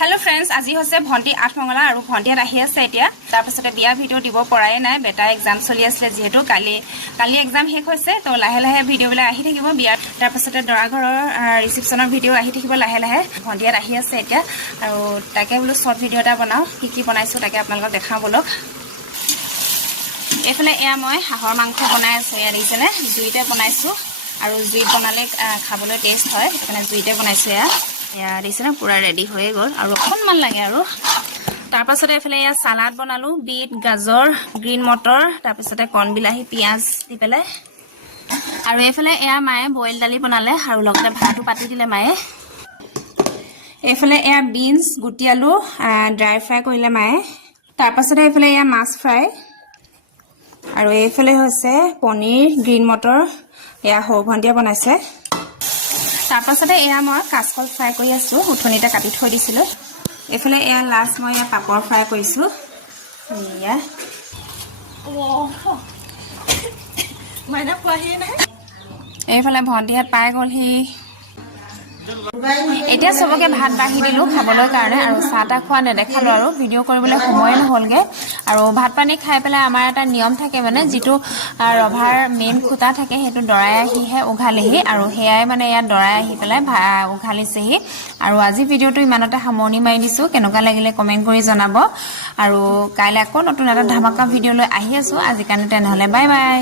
hello friends আজি হচ্ছে ভন্টি আঠমঙ্গলা আৰু ভন্টিত আহি আছে এতিয়া তাৰ পাছতে বিয়া ভিডিও দিব পৰাই নাই বেটা এক্সাম চলি আছে যেহেতু কালি এক্সাম শেষ হৈছে তো লাহে লাহে ভিডিও বিলাক আহি থাকিব বিয়া তাৰ পাছতে দৰা ঘৰৰ ৰিসেপশনৰ ভিডিও আহি থাকিব লাহে লাহে ভন্টিত আহি আছে এতিয়া আৰু তাকে বলো শৰ্ট ভিডিও এটা বনাও কি বনাইছো তাকে আপোনালোকক দেখাও বলক এফালে এয়া মই হাঁহৰ মাংস বনাই আছো এয়া দেখিছেনে জুইতে বনাইছো আৰু জুইত বনালে খাবলৈ টেষ্ট হয় মানে জুইতে বনাইছো এয়া দেখিছেনে পুৰা ৰেডি হৈ গ'ল আৰু অকণমান লাগে আৰু তাৰ পাছতে এফালে এয়া সালাড বনালো বিট গাজৰ গ্ৰীণ মটৰ তাৰ পাছতে কণ বিলাহী পিয়াজ দি পেলাই আৰু এফালে এয়া মায়ে বইল দালি বনালে আৰু লগতে ভাতটো পাতি দিলে মায়ে এফালে এয়া বিনছ গুটি আলু ড্ৰাই ফ্ৰাই কৰিলে মায়ে তাৰ পাছতে এফালে এয়া মাছ ফ্ৰাই আৰু এফালে হৈছে পনীৰ গ্ৰীণ মটৰ এয়া সৰু ভন্টিয়ে বনাইছে তাৰ পাছতে এয়া মই কাচকল ফ্ৰাই কৰি আছো উঠনিতে কাটি থৈ দিছিলো এফালে এয়া লাষ্ট মই এয়া পাপৰ ফ্ৰাই কৰিছো এয়া মাইনা পোৱাহি নাই এইফালে ভন্টিহঁত পাই গ'লহি এতিয়া সবকে ভাত বাঢ়ি দিলো খাবলৈ কাৰণে আৰু চাহটা খোৱা নেদেখালো আৰু ভিডিও কৰিবলৈ সময় নহলগে আৰু ভাত পানী খাই পেলাই আমাৰ এটা নিয়ম থাকে মানে যেটো ৰভাৰ মেইন খুটা থাকে হেতু দৰাই আহিহে উঘালেহি আৰু হেয়াই মানে ইয়া দৰাই আহি পেলাই উঘালিছেহি আৰু আজি ভিডিওটো ইমানতে সামৰণি মাৰি দিছো কেনেকুৱা লাগিলে কমেন্ট কৰি জনাব আৰু কাইলৈ আকৌ নতুন এটা ধামাকা ভিডিও লৈ আহি আছো আজি কাৰণে তেনেহলে বাই বাই